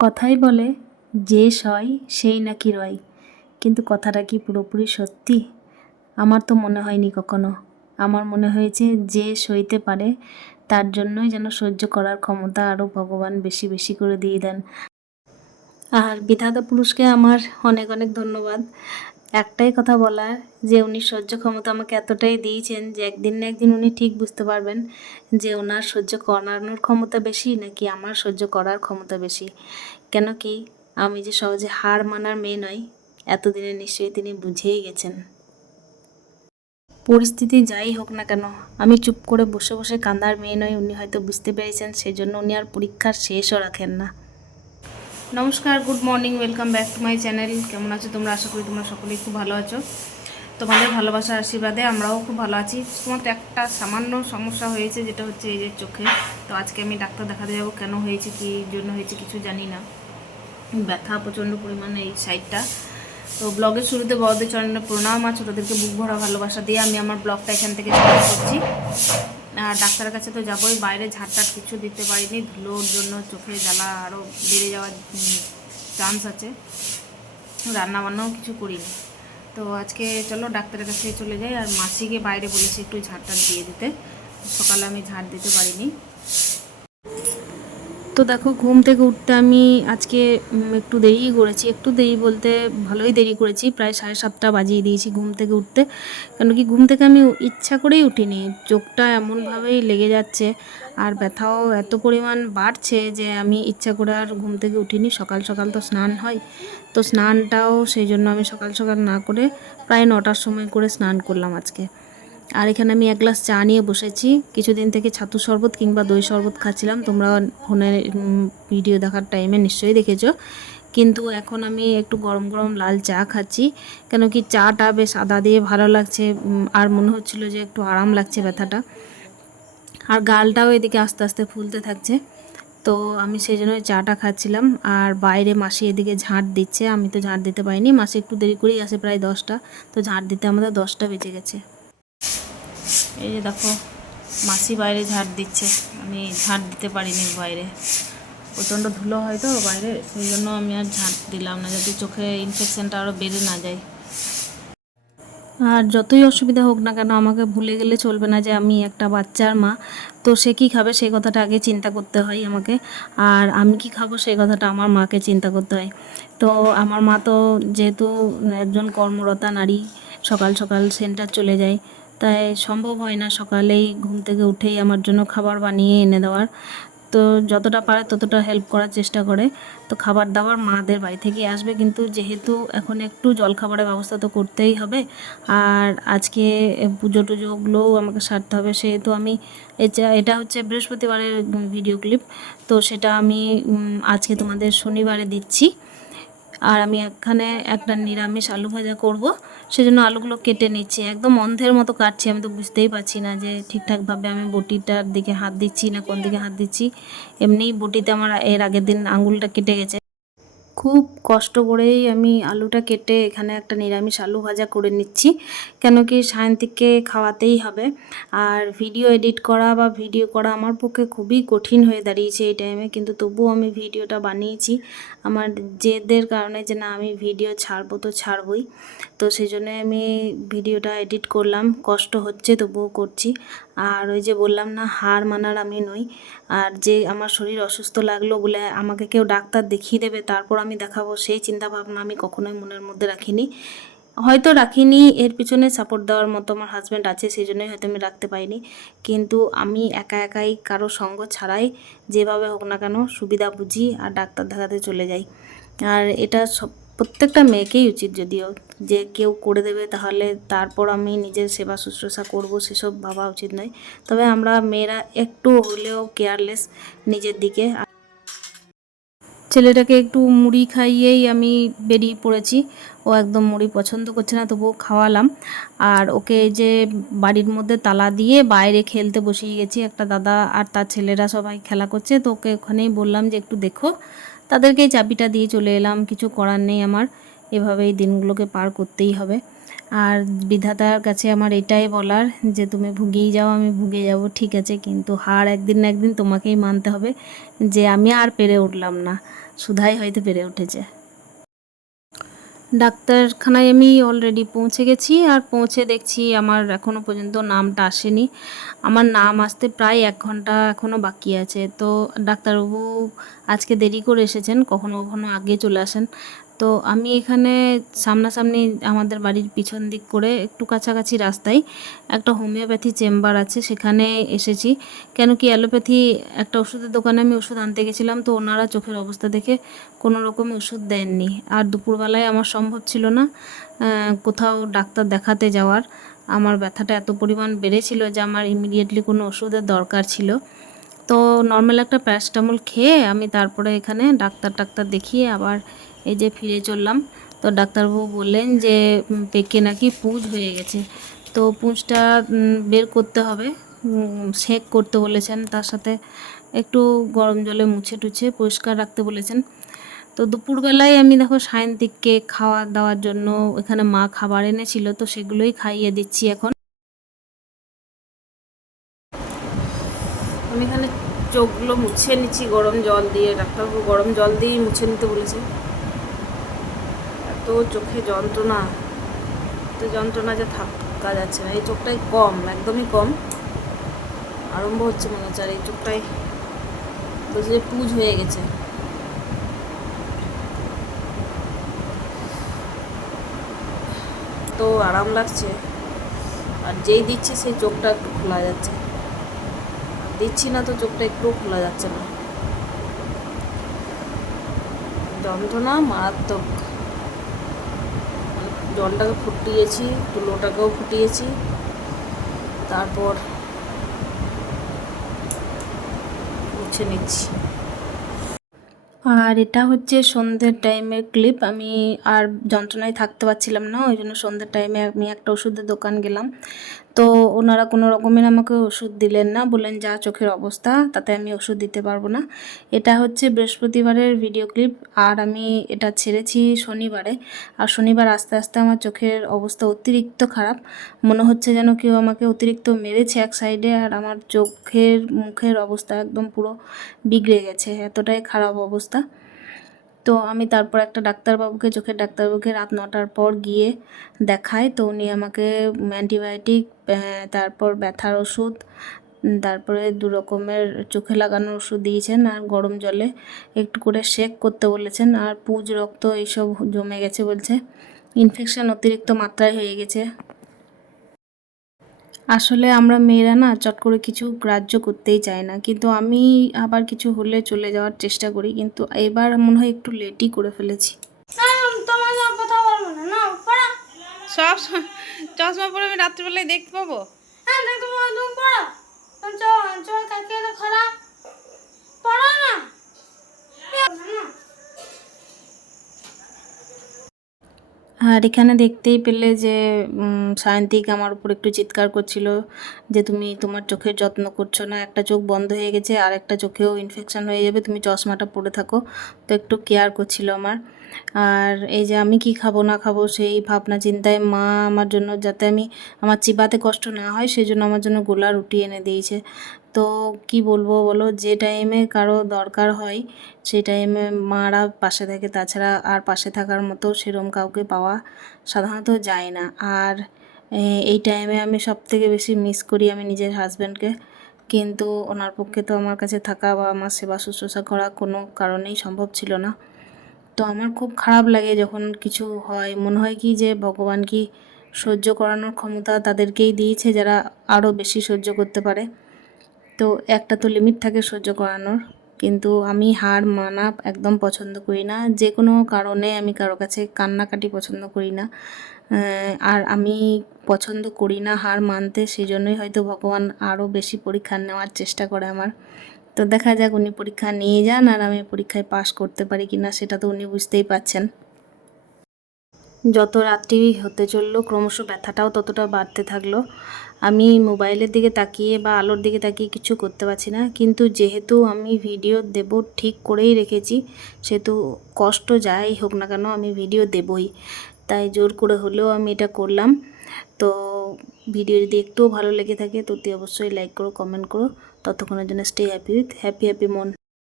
কথাই বলে, যে সয়, সেই নাকি রয়। কিন্তু কথাটা কি পুরোপুরি সত্যি? আমার তো মনে হয়নি কখনো। আমার মনে হয়েছে, যে সইতে পারে, তার জন্যই যেন সহ্য করার ক্ষমতা আরও ভগবান বেশি বেশি করে দিয়ে দেন। আর বিধাতা পুরুষকে আমার অনেক অনেক ধন্যবাদ। একটাই কথা বলার, যে উনি সহ্য ক্ষমতা আমাকে এতটাই দিয়েছেন যে একদিন না একদিন উনি ঠিক বুঝতে পারবেন যে ওনার সহ্য করানোর ক্ষমতা বেশি নাকি আমার সহ্য করার ক্ষমতা বেশি। কেন কি আমি যে সহজে হার মানার মেয়ে নই, এতদিনে নিশ্চয়ই তিনি বুঝেই গেছেন। পরিস্থিতি যাই হোক না কেন, আমি চুপ করে বসে বসে কান্দার মেয়ে নয় উনি হয়তো বুঝতে পেরেছেন, সেজন্য উনি আর পরীক্ষার শেষও রাখেন না। নমস্কার good morning welcome back to my channel কেমন আছো তোমরা? আশা করি তোমরা সকলেই খুব ভালো আছো। তোমাদের ভালোবাসার আশীর্বাদে আমরাও খুব ভালো আছি। শুধুমাত্র একটা সামান্য সমস্যা হয়েছে, যেটা হচ্ছে এই যে চোখে। তো আজকে আমি ডাক্তার দেখাতে যাব, কেন হয়েছে, কী জন্য হয়েছে কিছু জানি না। ব্যথা প্রচণ্ড পরিমাণে এই সাইডটা তো ব্লগের শুরুতে বড়দের চরণে প্রণাম, আর ছোটোদেরকে বুক ভরা ভালোবাসা দিয়ে আমি আমার ব্লগটা এখান থেকে শুরু করছি। ডাক্তারের কাছে তো যাবোই, বাইরে ঝাড়টাট কিছু দিতে পারিনি, ধুলোর জন্য চোখে জ্বালা আরও বেড়ে যাওয়ার চান্স আছে। রান্না বান্নাও কিছু করিনি। তো আজকে চলো ডাক্তারের কাছে চলে যাই, আর মাসিকে বাইরে বলেছি একটু ঝাড়টা দিয়ে দিতে। সকালে আমি ঝাড় দিতে পারিনি। তো দেখো, ঘুম থেকে উঠতে আমি আজকে একটু দেরিই করেছি। একটু দেরি বলতে ভালোই দেরি করেছি। প্রায় সাড়ে সাতটা বাজিয়ে দিয়েছি ঘুম থেকে উঠতে। কেন কি ঘুম থেকে আমি ইচ্ছা করেই উঠিনি। চোখটা এমনভাবেই লেগে যাচ্ছে আর ব্যথাও এত পরিমাণ বাড়ছে যে আমি ইচ্ছা করে আর ঘুম থেকে উঠিনি। সকাল সকাল তো স্নান হয়। তো স্নানটাও সেই জন্য আমি সকাল সকাল না করে প্রায় নটার সময় করে স্নান করলাম আজকে। আর এখানে আমি এক গ্লাস চা নিয়ে বসেছি। কিছুদিন থেকে ছাতু শরবত কিংবা দই শরবত খাচ্ছিলাম। তোমরা ফোনে ভিডিও দেখার টাইমে নিশ্চয়ই দেখেছ। কিন্তু এখন আমি একটু গরম গরম লাল চা খাচ্ছি। কেন কি চাটা বেশ আদা দিয়ে ভালো লাগছে আর মনে হচ্ছিল যে একটু আরাম লাগছে ব্যথাটা। আর গালটাও এদিকে আস্তে আস্তে ফুলতে থাকছে। তো আমি সেই জন্য চাটা খাচ্ছিলাম। আর বাইরে মাসি এদিকে ঝাঁট দিচ্ছে। আমি তো ঝাঁট দিতে পারিনি। মাসি একটু দেরি করেই আসে প্রায় দশটা। তো ঝাঁট দিতে আমাদের দশটা বেজে গেছে। এই যে দেখো, মাসি বাইরে ঝাড় দিচ্ছে। আমি ঝাড় দিতে পারিনি বাইরে। প্রচণ্ড ধুলো হয় তো বাইরে, সেই জন্য আমি আর ঝাঁট দিলাম না যাতে চোখে ইনফেকশনটা আরও বেড়ে না যায়। আর যতই অসুবিধা হোক না কেন, আমাকে ভুলে গেলে চলবে না যে আমি একটা বাচ্চার মা। তো সে কী খাবে, সেই কথাটা আগে চিন্তা করতে হয় আমাকে। আর আমি কি খাব, সেই কথাটা আমার মাকে চিন্তা করতে হয়। তো আমার মা তো যেহেতু একজন কর্মরতা নারী, সকাল সকাল সেন্টার চলে যায়। তাই সম্ভব হয় না সকালেই ঘুম থেকে উঠেই আমার জন্য খাবার বানিয়ে এনে দেওয়ার। তো যতটা পারে ততটা হেল্প করার চেষ্টা করে। তো খাবার দাবার মাদের বাড়ি থেকে আসবে কিন্তু যেহেতু এখন একটু জলখাবারের ব্যবস্থা তো করতেই হবে। আর আজকে পুজো টুজোগুলোও আমাকে সারতে হবে সেহেতু আমি এটা এটা হচ্ছে বৃহস্পতিবারের ভিডিও ক্লিপ তো সেটা আমি আজকে তোমাদের শনিবারে দিচ্ছি। আর আমি এখানে একটা নিরামিষ আলু ভাজা করব। সেজন্য আলুগুলো কেটে নিচ্ছি। একদম অন্ধের মতো কাটছি, আমি তো বুঝতেই পারছি না যে ঠিকঠাকভাবে আমি বটিটার দিকে হাত দিচ্ছি না কোন দিকে হাত দিচ্ছি। এমনিই বটিতে আমার এর আগের দিন আঙুলটা কেটে গেছে। খুব কষ্ট করেই আমি আলুটা কেটে এখানে একটা নিরামিষ আলু ভাজা করে নিচ্ছি কেন কি সায়ন্তিককে খাওয়াতেই হবে। আর ভিডিও এডিট করা বা ভিডিও করা আমার পক্ষে খুবই কঠিন হয়ে দাঁড়িয়েছে এই টাইমে কিন্তু তবুও আমি ভিডিওটা বানিয়েছি। আমার জেদের কারণে যে না, আমি ভিডিও ছাড়বো তো ছাড়বই। তো সেই জন্য আমি ভিডিওটা এডিট করলাম, কষ্ট হচ্ছে তবুও করছি। আর ওই যে বললাম না, হার মানার আমি নই। আর যে আমার শরীর অসুস্থ লাগল বলে আমাকে কেউ ডাক্তার দেখিয়ে দেবে, তারপর আমি দেখাবো, সেই চিন্তা ভাবনা আমি কখনোই মনের মধ্যে রাখিনি। হয়তো রাখিনি, এর পিছনে সাপোর্ট দেওয়ার মতো আমার হাজব্যান্ড আছে, সেই জন্যই হয়তো আমি রাখতে পারিনি। কিন্তু আমি একা একাই কারও সঙ্গ ছাড়াই যেভাবে হোক না কেন সুবিধা বুঝি আর ডাক্তার দেখাতে চলে যাই। আর এটা সব প্রত্যেকটা মেয়েকেই উচিত যদিও যে কেউ করে দেবে তাহলে তারপর আমি নিজের সেবা শুশ্রূষা করব, সেসব ভাবা উচিত নয়। তবে আমরা মেয়েরা একটু হলেও কেয়ারলেস নিজের দিকে। ছেলেটাকে একটু মুড়ি খাইয়েই আমি বেরিয়ে পড়েছি। ও একদম মুড়ি পছন্দ করছে না, তবুও খাওয়ালাম। আর ওকে যে বাড়ির মধ্যে তালা দিয়ে বাইরে খেলতে বসিয়ে গেছি। একটা দাদা আর তার ছেলেরা সবাই খেলা করছে, তো ওকে ওখানেই বললাম যে একটু দেখো। তাদেরকে চাবিটা দিয়ে চলে এলাম, কিছু করার নেই আমার। এভাবেই দিনগুলোকে পার করতেই হবে। আর বিধাতার কাছে আমার এটাই বলার যে, তুমি ভুগেই যাও, আমি ভুগে যাব, ঠিক আছে, কিন্তু হার একদিন না একদিন তোমাকেই মানতে হবে যে, আমি আর পেরে উঠলাম না। সুধাই হয়তো পেরে উঠেছে। ডাক্তারখানায় আমি অলরেডি পৌঁছে গেছি আর পৌঁছে দেখছি আমার এখনও পর্যন্ত নামটা আসেনি। আমার নাম আসতে প্রায় এক ঘণ্টা এখনও বাকি আছে। তো ডাক্তারবাবু আজকে দেরি করে এসেছেন, কখনো কখনো আগে চলে আসেন। তো আমি এখানে সামনাসামনি আমাদের বাড়ির পিছন দিক করে একটু কাছাকাছি রাস্তায় একটা হোমিওপ্যাথি চেম্বার আছে, সেখানে এসেছি। কেন কি অ্যালোপ্যাথি একটা ওষুধের দোকানে আমি ওষুধ আনতে গেছিলাম, তো ওনারা চোখের অবস্থা দেখে কোনো রকম ওষুধ দেননি। আর দুপুরবেলায় আমার সম্ভব ছিল না কোথাও ডাক্তার দেখাতে যাওয়ার। আমার ব্যথাটা এত পরিমাণ বেড়েছিল যে আমার ইমিডিয়েটলি কোনো ওষুধের দরকার ছিল। তো নর্মাল একটা প্যারাসিটামল খেয়ে আমি তারপরে এখানে ডাক্তার টাক্তার দেখিয়ে আবার এই যে ফিরে চললাম, তো ডাক্তারবাবু বললেন যে পেকে নাকি পুঁজ হয়ে গেছে। তো পুঁজটা বের করতে হবে। সেঁক করতে বলেছেন, তার সাথে একটু গরম জলে মুছে টুছে পরিষ্কার রাখতে বলেছেন। তো দুপুরবেলায় আমি দেখো সায়ন্তিককে খাওয়া দাওয়ার জন্য এখানে মা খাবার এনেছিল, তো সেগুলোই খাইয়ে দিচ্ছি এখন। আমি এখানে চোখগুলো মুছে নিচ্ছি, গরম জল দিয়ে। ডাক্তারবাবু গরম জল দিয়েই মুছে নিতে বলেছে এত চোখে যন্ত্রণা এত যন্ত্রণা যে থাকা যাচ্ছে না, এই চোখটাই কম, একদমই কম। আরম্ভ হচ্ছে মনে হচ্ছে, আর এই চোখটাই বলছে যে পুজ হয়ে গেছে। তো আরাম লাগছে, আর যেই দিচ্ছি সেই চোখটা একটু খোলা যাচ্ছে। দিচ্ছি না তো চোখটা একটু খোলা যাচ্ছে না। যন্ত্রণা মারাত্মক। জলটাকে ফুটিয়েছি, তুলোটাকেও ফুটিয়েছি। তারপর মুছে নিচ্ছি। আর এটা হচ্ছে সন্ধ্যের টাইমের ক্লিপ আমি আর যন্ত্রণায় থাকতে পারছিলাম না, ওই জন্য সন্ধ্যের টাইমে আমি একটা ওষুধের দোকান গেলাম। তো ওনারা কোনো রকমের আমাকে ওষুধ দিলেন না, বললেন, যা চোখের অবস্থা, তাতে আমি ওষুধ দিতে পারব না। এটা হচ্ছে বৃহস্পতিবারের ভিডিও ক্লিপ আর আমি এটা ছেড়েছি শনিবারে। আর শনিবার আস্তে আস্তে আমার চোখের অবস্থা অতিরিক্ত খারাপ। মনে হচ্ছে যেন কেউ আমাকে অতিরিক্ত মেরেছে এক সাইডে আর আমার চোখের, মুখের অবস্থা একদম পুরো বিগড়ে গেছে, এতটাই খারাপ অবস্থা। তো আমি তারপর একটা ডাক্তারবাবুকে, চোখের ডাক্তারবাবুকে রাত নটার পর গিয়ে দেখাই। তো উনি আমাকে অ্যান্টিবায়োটিক তারপর ব্যথার ওষুধ তারপরে দু রকমের চোখে লাগানোর ওষুধ দিয়েছেন আর গরম জলে একটু করে শেক করতে বলেছেন আর পুজ রক্ত এইসব জমে গেছে বলছে। ইনফেকশান অতিরিক্ত মাত্রায় হয়ে গেছে। আসলে আমরা মেয়েরা না চট করে কিছু গ্রাহ্য করতেই চাই না। কিন্তু আমি আবার কিছু হলে চলে যাওয়ার চেষ্টা করি কিন্তু এবার মনে হয় একটু লেটই করে ফেলেছি। তোমার সঙ্গে কথা বলব না না পড়া। সব চশমা পরে আমি রাত্রিবেলায় দেখতে পাবো? হ্যাঁ খারাপ না। আর এখানে দেখতেই পেলে যে সায়ন্তিক আমার উপর একটু চিৎকার করছিল যে, তুমি তোমার চোখের যত্ন করছ না। একটা চোখ বন্ধ হয়ে গেছে আর একটা চোখেও ইনফেকশান হয়ে যাবে। তুমি চশমাটা পরে থাকো। তো একটু কেয়ার করছিল আমার। আর এই যে, আমি কি খাব না খাব সেই ভাবনা চিন্তায় মা আমার জন্য যাতে আমি, আমার চিবাতে কষ্ট না হয় সেই জন্য আমার জন্য গোলা রুটি এনে দিয়েছে। তো কি বলব বলো? যে টাইমে কারও দরকার হয়, সেই টাইমে মারা পাশে থাকে। তাছাড়া আর পাশে থাকার মতো সেরম কাউকে পাওয়া সাধারণত যায় না। আর এই টাইমে আমি সব থেকে বেশি মিস করি আমি নিজের হাজব্যান্ডকে কিন্তু ওনার পক্ষে তো আমার কাছে থাকা বা আমার সেবা শুশ্রূষা করা কোনো কারণেই সম্ভব ছিল না। তো আমার খুব খারাপ লাগে যখন কিছু হয়। মনে হয় কি যে ভগবান কি সহ্য করানোর ক্ষমতা তাদেরকেই দিয়েছে, যারা আরও বেশি সহ্য করতে পারে। তো একটা তো লিমিট থাকে সহ্য করানোর। কিন্তু আমি হার মানা একদম পছন্দ করি না। যে কোনো কারণে আমি কারও কাছে কান্নাকাটি পছন্দ করি না। আর আমি পছন্দ করি না হার মানতে সেই জন্যই হয়তো ভগবান আরও বেশি পরীক্ষা নেওয়ার চেষ্টা করে আমার। তো দেখা যাক উনি পরীক্ষা নিয়ে যান আর আমি পরীক্ষায় পাশ করতে পারি কিনা, সেটা তো উনি বুঝতেই পাচ্ছেন যত রাত্রি হতে চলল, ক্রমশ ব্যথাটাও ততটা বাড়তে থাকল। আমি মোবাইলের দিকে তাকিয়ে বা আলোর দিকে তাকিয়ে কিছু করতে পারছি না। কিন্তু যেহেতু আমি ভিডিও দেব ঠিক করেই রেখেছি, সেহেতু কষ্ট যাই হোক না কেন আমি ভিডিও দেবই। তাই জোর করে হলেও আমি এটা করলাম। তো ভিডিও যদি একটুও ভালো লেগে থাকে, তো তুই অবশ্যই লাইক করো কমেন্ট করো। ততক্ষণের জন্য stay happy with happy happy মন।